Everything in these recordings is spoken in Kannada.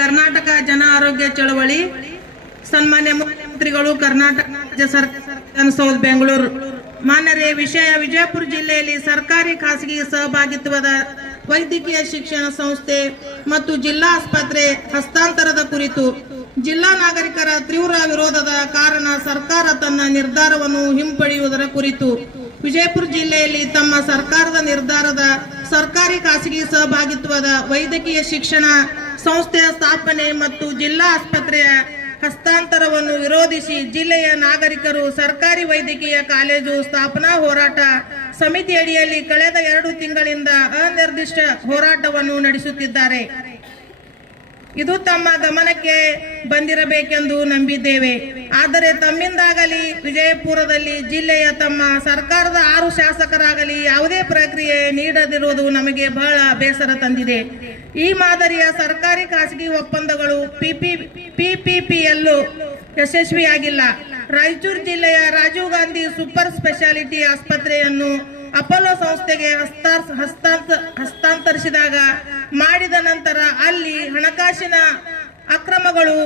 ಕರ್ನಾಟಕ ಜನ ಆರೋಗ್ಯ ಚಳವಳಿ. ಸನ್ಮಾನ್ಯ ಮುಖ್ಯಮಂತ್ರಿಗಳು, ಕರ್ನಾಟಕ ರಾಜ್ಯ ಸರ್ಕಾರ ಬೆಂಗಳೂರು. ಮಾನ್ಯರೇ, ವಿಷಯ ವಿಜಯಪುರ ಜಿಲ್ಲೆಯಲ್ಲಿ ಸರ್ಕಾರಿ ಖಾಸಗಿ ಸಹಭಾಗಿತ್ವದ ವೈದ್ಯಕೀಯ ಶಿಕ್ಷಣ ಸಂಸ್ಥೆ ಮತ್ತು ಜಿಲ್ಲಾ ಆಸ್ಪತ್ರೆ ಹಸ್ತಾಂತರದ ಕುರಿತು ಜಿಲ್ಲಾ ನಾಗರಿಕರ ತೀವ್ರ ವಿರೋಧದ ಕಾರಣ ಸರ್ಕಾರ ತನ್ನ ನಿರ್ಧಾರವನ್ನು ಹಿಂಪಡೆಯುವುದರ ಕುರಿತು ವಿಜಯಪುರ ಜಿಲ್ಲೆಯಲ್ಲಿ ತಮ್ಮ ಸರ್ಕಾರದ ನಿರ್ಧಾರದ ಸರ್ಕಾರಿ ಖಾಸಗಿ ಸಹಭಾಗಿತ್ವದ ವೈದ್ಯಕೀಯ ಶಿಕ್ಷಣ ಸಂಸ್ಥೆಯ ಸ್ಥಾಪನೆ ಮತ್ತು ಜಿಲ್ಲಾ ಆಸ್ಪತ್ರೆಯ ಹಸ್ತಾಂತರವನ್ನು ವಿರೋಧಿಸಿ ಜಿಲ್ಲೆಯ ನಾಗರಿಕರು ಸರ್ಕಾರಿ ವೈದ್ಯಕೀಯ ಕಾಲೇಜು ಸ್ಥಾಪನಾ ಹೋರಾಟ ಸಮಿತಿಯಡಿಯಲ್ಲಿ ಕಳೆದ ಎರಡು ತಿಂಗಳಿಂದ ಅನಿರ್ದಿಷ್ಟ ಹೋರಾಟವನ್ನು ನಡೆಸುತ್ತಿದ್ದಾರೆ. ಇದು ತಮ್ಮ ಗಮನಕ್ಕೆ ಬಂದಿರಬೇಕೆಂದು ನಂಬಿದ್ದೇವೆ. ಆದರೆ ತಮ್ಮಿಂದಾಗಲಿ ವಿಜಯಪುರದಲ್ಲಿ ಜಿಲ್ಲೆಯ ತಮ್ಮ ಸರ್ಕಾರದ ಆರು ಶಾಸಕರಾಗಲಿ ಯಾವುದೇ ಪ್ರಕ್ರಿಯೆ ನೀಡದಿರುವುದು ನಮಗೆ ಬಹಳ ಬೇಸರ ತಂದಿದೆ. ಈ ಮಾದರಿಯ ಸರ್ಕಾರಿ ಖಾಸಗಿ ಒಪ್ಪಂದಗಳು ಪಿಪಿ ಪಿಪಿಪಿಯಲ್ಲೂ ಯಶಸ್ವಿಯಾಗಿಲ್ಲ. ರಾಯಚೂರು ಜಿಲ್ಲೆಯ ರಾಜೀವ್ ಗಾಂಧಿ ಸೂಪರ್ ಸ್ಪೆಷಾಲಿಟಿ ಆಸ್ಪತ್ರೆಯನ್ನು ಅಪೋಲೋ ಸಂಸ್ಥೆಗೆ ಹಸ್ತಾಂತರಿಸಿದಾಗ ಮಾಡಿದ ನಂತರ ಅಲ್ಲಿ ಹಣಕಾಸಿನ ಅಕ್ರಮಗಳು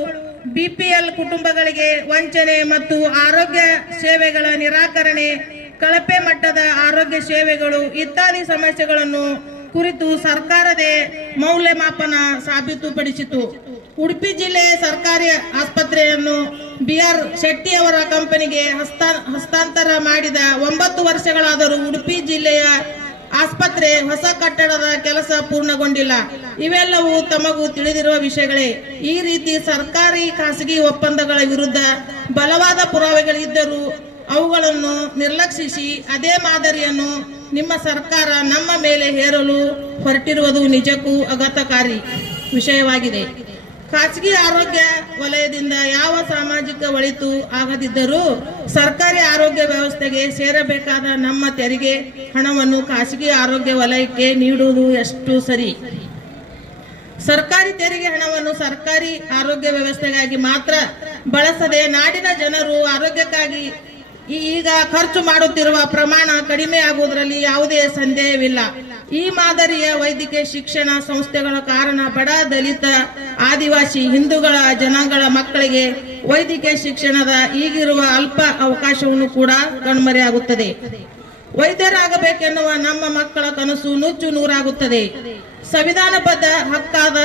ಬಿಪಿಎಲ್ ಕುಟುಂಬಗಳಿಗೆ ವಂಚನೆ ಮತ್ತು ಆರೋಗ್ಯ ಸೇವೆಗಳ ನಿರಾಕರಣೆ, ಕಳಪೆ ಮಟ್ಟದ ಆರೋಗ್ಯ ಸೇವೆಗಳು, ಇತ್ಯಾದಿ ಸಮಸ್ಯೆಗಳನ್ನು ಕುರಿತು ಸರ್ಕಾರದೇ ಮೌಲ್ಯಮಾಪನ ಸಾಬೀತುಪಡಿಸಿತು. ಉಡುಪಿ ಜಿಲ್ಲೆ ಸರ್ಕಾರಿ ಆಸ್ಪತ್ರೆಯನ್ನು ಬಿಆರ್ ಶೆಟ್ಟಿ ಅವರ ಕಂಪನಿಗೆ ಹಸ್ತಾ, ಹಸ್ತಾಂತರ ಮಾಡಿದ ಒಂಬತ್ತು ವರ್ಷಗಳಾದರೂ ಉಡುಪಿ ಜಿಲ್ಲೆಯ ಆಸ್ಪತ್ರೆ ಹೊಸ ಕಟ್ಟಡದ ಕೆಲಸ ಪೂರ್ಣಗೊಂಡಿಲ್ಲ. ಇವೆಲ್ಲವೂ ತಮಗೂ ತಿಳಿದಿರುವ ವಿಷಯಗಳೇ. ಈ ರೀತಿ ಸರ್ಕಾರಿ, ಖಾಸಗಿ ಒಪ್ಪಂದಗಳ ವಿರುದ್ಧ ಬಲವಾದ ಪುರಾವೆಗಳಿದ್ದರೂ ಅವುಗಳನ್ನು ನಿರ್ಲಕ್ಷಿಸಿ ಅದೇ ಮಾದರಿಯನ್ನು ನಿಮ್ಮ ಸರ್ಕಾರ ನಮ್ಮ ಮೇಲೆ ಹೇರಲು ಹೊರಟಿರುವುದು ನಿಜಕ್ಕೂ ಅಗತಕಾರಿ ವಿಷಯವಾಗಿದೆ. ಖಾಸಗಿ ಆರೋಗ್ಯ ವಲಯದಿಂದ ಯಾವ ಸಾಮಾಜಿಕ ಒಳಿತು ಆಗದಿದ್ದರೂ ಸರ್ಕಾರಿ ಆರೋಗ್ಯ ವ್ಯವಸ್ಥೆಗೆ ಸೇರಬೇಕಾದ ನಮ್ಮ ತೆರಿಗೆ ಹಣವನ್ನು ಖಾಸಗಿ ಆರೋಗ್ಯ ವಲಯಕ್ಕೆ ನೀಡುವುದು ಎಷ್ಟು ಸರಿ? ಸರ್ಕಾರಿ ತೆರಿಗೆ ಹಣವನ್ನು ಸರ್ಕಾರಿ ಆರೋಗ್ಯ ವ್ಯವಸ್ಥೆಗಾಗಿ ಮಾತ್ರ ಬಳಸದೆ ನಾಡಿನ ಜನರು ಆರೋಗ್ಯಕ್ಕಾಗಿ ಈಗ ಖರ್ಚು ಮಾಡುತ್ತಿರುವ ಪ್ರಮಾಣ ಕಡಿಮೆ ಆಗುವುದರಲ್ಲಿ ಯಾವುದೇ ಸಂದೇಹವಿಲ್ಲ. ಈ ಮಾದರಿಯ ವೈದ್ಯಕೀಯ ಶಿಕ್ಷಣ ಸಂಸ್ಥೆಗಳ ಕಾರಣ ಬಡ ದಲಿತ, ಆದಿವಾಸಿ ಹಿಂದೂಗಳ ಜನಗಳ ಮಕ್ಕಳಿಗೆ ವೈದ್ಯಕೀಯ ಶಿಕ್ಷಣದ ಈಗಿರುವ ಅಲ್ಪ ಅವಕಾಶವನ್ನು ಕೂಡ ಕಣ್ಮರೆಯಾಗುತ್ತದೆ ವೈದ್ಯರಾಗಬೇಕೆನ್ನುವ ನಮ್ಮ ಮಕ್ಕಳ ಕನಸು ನುಚ್ಚು ನೂರಾಗುತ್ತದೆ. ಸಂವಿಧಾನಬದ್ಧ ಹಕ್ಕಾದ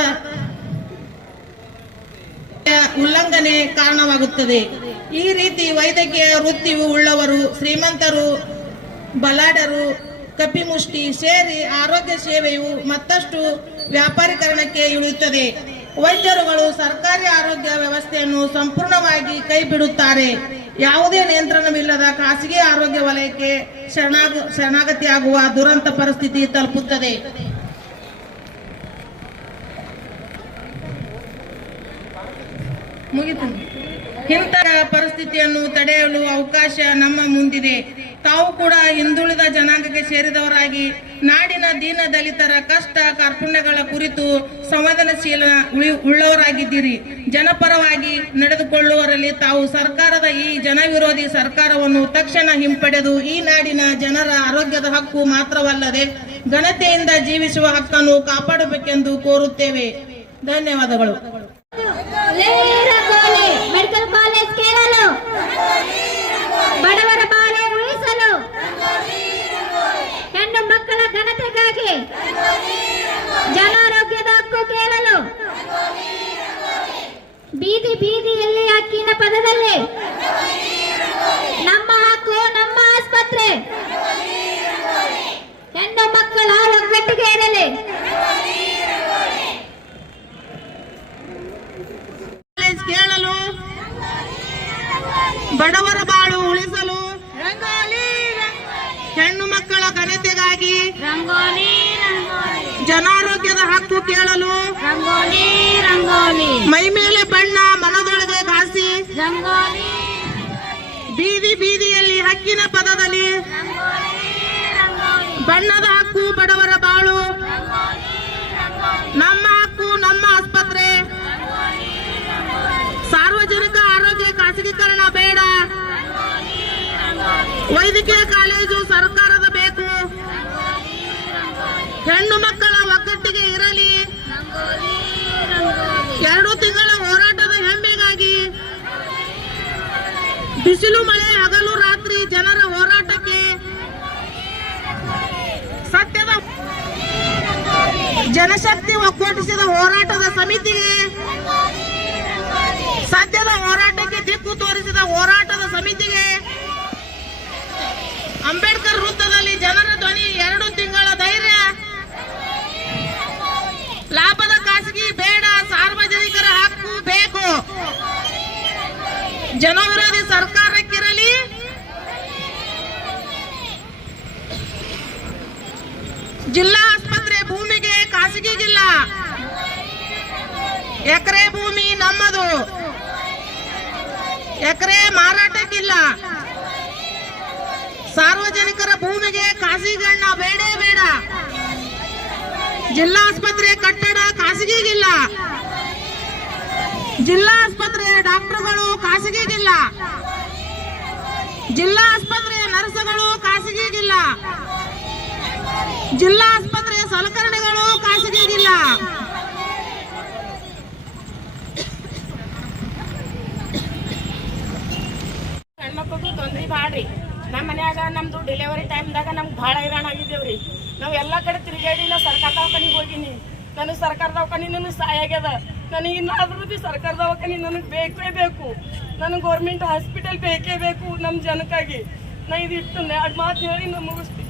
ಉಲ್ಲಂಘನೆ ಕಾರಣವಾಗುತ್ತದೆ. ಈ ರೀತಿ ವೈದ್ಯಕೀಯ ವೃತ್ತಿ ಉಳ್ಳವರು, ಶ್ರೀಮಂತರು, ಬಲಾಢರು, ಕಪಿಮುಷ್ಟಿ ಸೇರಿ ಆರೋಗ್ಯ ಸೇವೆಯು ಮತ್ತಷ್ಟು ವ್ಯಾಪಾರೀಕರಣಕ್ಕೆ ಇಳಿಯುತ್ತದೆ. ವೈದ್ಯರುಗಳು ಸರ್ಕಾರಿ ಆರೋಗ್ಯ ವ್ಯವಸ್ಥೆಯನ್ನು ಸಂಪೂರ್ಣವಾಗಿ ಕೈ ಬಿಡುತ್ತಾರೆ ಯಾವುದೇ ನಿಯಂತ್ರಣವಿಲ್ಲದ ಖಾಸಗಿ ಆರೋಗ್ಯ ವಲಯಕ್ಕೆ ಶರಣಾಗ, ಶರಣಾಗತಿಯಾಗುವ ದುರಂತ ಪರಿಸ್ಥಿತಿ ತಲುಪುತ್ತದೆ. ಮುಗಿತು. ಇಂತಹ ಪರಿಸ್ಥಿತಿಯನ್ನು ತಡೆಯಲು ಅವಕಾಶ ನಮ್ಮ ಮುಂದಿದೆ. ತಾವು ಕೂಡ ಹಿಂದುಳಿದ ಜನಾಂಗಕ್ಕೆ ಸೇರಿದವರಾಗಿ ನಾಡಿನ ದೀನ ದಲಿತರ ಕಷ್ಟ ಕಾರ್ಪಣ್ಯಗಳ ಕುರಿತು ಸಂವೇದನಶೀಲ ಉಳಿ- ಉಳ್ಳವರಾಗಿದ್ದೀರಿ. ಜನಪರವಾಗಿ ನಡೆದುಕೊಳ್ಳುವರಲ್ಲಿ ತಾವು ಸರ್ಕಾರದ ಈ ಜನವಿರೋಧಿ ಸರ್ಕಾರವನ್ನು ತಕ್ಷಣ ಹಿಂಪಡೆದು ಈ ನಾಡಿನ ಜನರ ಆರೋಗ್ಯದ ಹಕ್ಕು ಮಾತ್ರವಲ್ಲದೆ ಘನತೆಯಿಂದ ಜೀವಿಸುವ ಹಕ್ಕನ್ನು ಕಾಪಾಡಬೇಕೆಂದು ಕೋರುತ್ತೇವೆ. ಧನ್ಯವಾದಗಳು. ರಂಗೋಲಿ ಮೆಡಿಕಲ್ ಕಾಲೇಜ್ ಕೇಳಲು ಬಡವರ ಬಾಳೆ ಉಳಿಸಲು ಹೆಣ್ಣು ಮಕ್ಕಳ ಘನತೆಗಾಗಿ ಜನಾರೋಗ್ಯದ ಹಕ್ಕು ಕೇಳಲು ಬೀದಿ ಬೀದಿಯಲ್ಲಿ ಹಕ್ಕಿನ ಪದದಲ್ಲಿ ನಮ್ಮ ಹಕ್ಕು ನಮ್ಮ ಆಸ್ಪತ್ರೆ ಹೆಣ್ಣು ಮಕ್ಕಳ ಒಗ್ಗಟ್ಟಿಗೆ ಇರಲಿ ಕಾಲೇಜ್ ಕೇಳಲು ಬಡವರ ಬಾಳು ಉಳಿಸಲು ಹೆಣ್ಣು ಮಕ್ಕಳ ಘನತೆಗಾಗಿ ರಂಗೋಲಿ ಜನಾರೋಗ್ಯದ ಹಕ್ಕು ಕೇಳಲು. ರಂಗೋಲಿ ರಂಗೋಲಿ. ಮೈ ಮೇಲೆ ಬಣ್ಣ ಮನದೊಳಗೆ ಘಾಸಿ. ರಂಗೋಲಿ ಬೀದಿ ಬೀದಿಯಲ್ಲಿ ಹಕ್ಕಿನ ಪದದಲ್ಲಿ. ಬಣ್ಣದ ಹಕ್ಕು ಬಡವರ ಬಾಳು. ನಮ್ಮ ಹಕ್ಕು ನಮ್ಮ ಆಸ್ಪತ್ರೆ. ಸಾರ್ವಜನಿಕ ಆರೋಗ್ಯ ಖಾಸಗೀಕರಣ ಬೇಡ. ವೈದ್ಯಕೀಯ ಕಾಲೇಜು ಸರ್ಕಾರದ ಬೇಕು ಹೆಣ್ಣು ಮಕ್ಕಳ ಒಗ್ಗಟ್ಟಿಗೆ ಇರಲಿ. ಎರಡು ತಿಂಗಳ ಹೋರಾಟದ ಹೆಮ್ಮೆಗಾಗಿ ಬಿಸಿಲು, ಮಳೆ, ಹಗಲು, ರಾತ್ರಿ ಜನರ ಹೋರಾಟಕ್ಕೆ ಸತ್ಯದ ಜನಶಕ್ತಿ ಒಗ್ಗೂಡಿಸಿದ ಹೋರಾಟದ ಸಮಿತಿಗೆ ಸದ್ಯದ ಹೋರಾಟಕ್ಕೆ ದಿಕ್ಕು ತೋರಿಸಿದ ಹೋರಾಟದ ಸಮಿತಿಗೆ ಅಂಬೇಡ್ಕರ್ ವೃತ್ತದಲ್ಲಿ ಜನರ ಧ್ವನಿ ಎರಡು ತಿಂಗಳ ಧೈರ್ಯ ಲಾಭದ ಖಾಸಗಿ ಬೇಡ ಸಾರ್ವಜನಿಕರ ಹಕ್ಕು ಬೇಕು ಜನವಿರೋಧಿ ಸರ್ಕಾರಕ್ಕಿರಲಿ? ಜಿಲ್ಲಾ ಆಸ್ಪತ್ರೆ ಭೂಮಿಗೆ ಖಾಸಗಿಗಿಲ್ಲ ಎಕರೆ ಭೂಮಿ ನಮ್ಮದು. ಎಕರೆ ಮಾರಾಟಕ್ಕಿಲ್ಲ. ಸಾರ್ವಜನಿಕರ ಭೂಮಿಗೆ ಖಾಸಗಿಗಳನ್ನ ಬೇಡೇ ಬೇಡ. ಜಿಲ್ಲಾಸ್ಪತ್ರೆ ಕಟ್ಟಡ ಖಾಸಗಿಗಿಲ್ಲ ಜಿಲ್ಲಾ ಆಸ್ಪತ್ರೆಯ ಡಾಕ್ಟರ್ಗಳು ಖಾಸಗಿಗಿಲ್ಲ. ಜಿಲ್ಲಾ ಆಸ್ಪತ್ರೆಯ ನರ್ಸ್ಗಳು ಖಾಸಗಿಗಿಲ್ಲ. ಜಿಲ್ಲಾ ಆಸ್ಪತ್ರೆಯ ಸಲಕರಣೆಗಳು ಖಾಸಗಿಗಿಲ್ಲ. ಹೆಣ್ಮಕ್ಳಿಗೂ ತೊಂದ್ರೆ ಬಾಡ್ರಿ ನಮ್ಮ ಮನ್ಯಾಗ ನಮ್ದು ಡೆಲಿವರಿ ಟೈಮ್ದಾಗ ನಮ್ಗೆ ಭಾಳ ಹೈರಾಣ ಆಗಿದ್ದೇವ್ರಿ. ನಾವು ಎಲ್ಲ ಕಡೆ ತಿರುಗಾಡಿ ನಾವು ಸರ್ಕಾರ ದವಾಖಾನಿಗೆ ಹೋಗಿನಿ. ನನಗೆ ಸರ್ಕಾರ ದವಾಖಾನಿ ನನಗೆ ಸಹಾಯ ಆಗ್ಯದ ನನಗೆ ಇನ್ನಾದ್ರೂ ಭೀ ಸರ್ಕಾರ ದವಾಖಾನೆ ನನಗೆ ಬೇಕೇ ಬೇಕು. ನನಗೆ ಗೌರ್ಮೆಂಟ್ ಹಾಸ್ಪಿಟಲ್ ಬೇಕೇ ಬೇಕು ನಮ್ಮ ಜನಕ್ಕಾಗಿ. ನಾ ಇದಿಟ್ಟು ಎರಡು ಮಾತು ಹೇಳಿ ನಾನು ಮುಗಿಸ್ತೀನಿ.